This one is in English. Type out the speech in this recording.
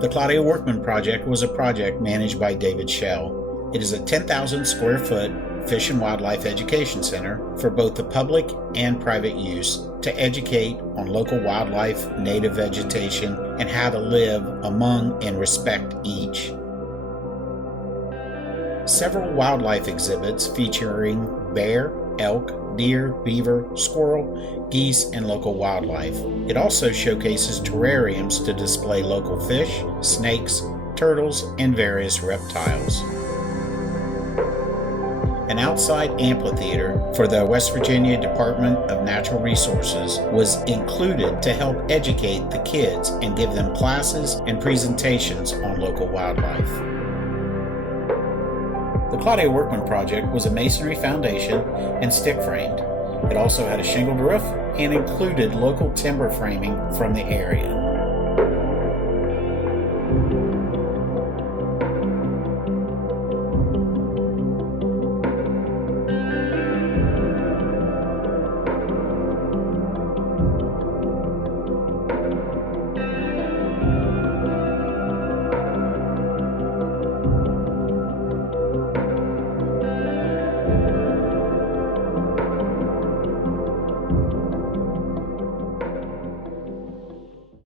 The Claudia Workman project was a project managed by David Shell. It is a 10,000 square foot fish and wildlife education center for both the public and private use to educate on local wildlife, native vegetation, and how to live among and respect each. Several wildlife exhibits featuring bear, elk, deer, beaver, squirrel, geese, and local wildlife. It also showcases terrariums to display local fish, snakes, turtles, and various reptiles. An outside amphitheater for the West Virginia Department of Natural Resources was included to help educate the kids and give them classes and presentations on local wildlife. The Claudia Workman project was a masonry foundation and stick framed. It also had a shingled roof and included local timber framing from the area.